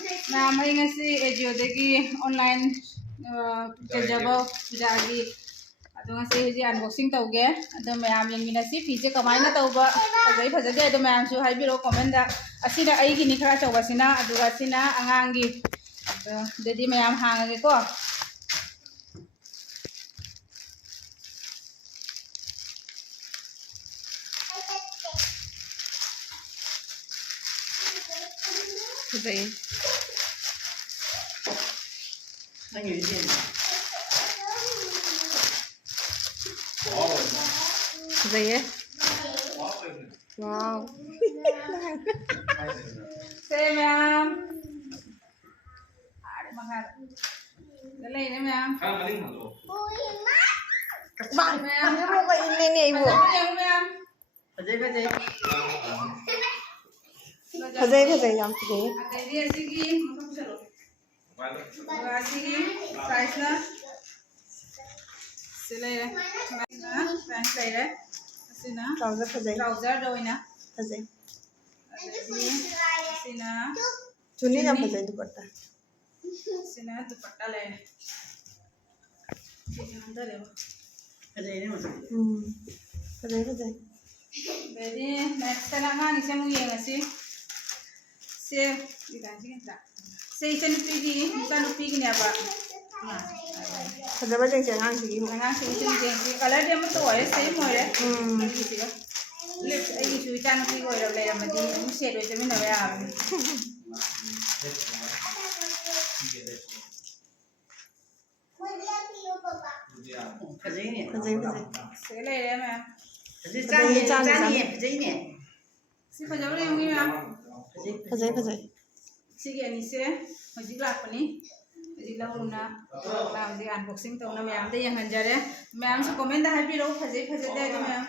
Ma'am मैं एजियोदगी online चलजब पूजा की हजी अनबॉक्सिंग तौगे मैम यंगमिनसी फीसे कमायना तौब फजै फजदे मैमसु हाइबिरो कमेंट असीना खरा चौबसिना अगांगी ददी मैम हांगेको फजै फजैये वाव से मैम अरे मखा ले ने मैम मैम रो ba in ne ibo मैम fazai yam fazai अतैदी असिगी मखा चलो असिगी साइज ना सिले रे पैंट ले रे असिना ट्राउजर दोइना fazai असिना chuni yam fazai dupatta असिना दुपट्टा ले ये अंदर है fazai Jadi next tangan ni saya mau yang nasi, saya kita sih kita, saya ikan pergi ni apa? fazai ba jeng jeng ang sigi Tangan saya ikan kalau dia mau tuai saya mau ya, lep ini sudah ikan pergi kau dah belajar mesti mesti ada macam mana ya? fazai Saya le ya ma'am. fazai Si pajak boleh mungkin ma'am. fazai Sige ni se, masih gelap ni. Jadi lalu na, unboxing tahu na ma'am. Tapi yang hanjar ya, ma'am so komen dah happy roh, fazai dah ma'am.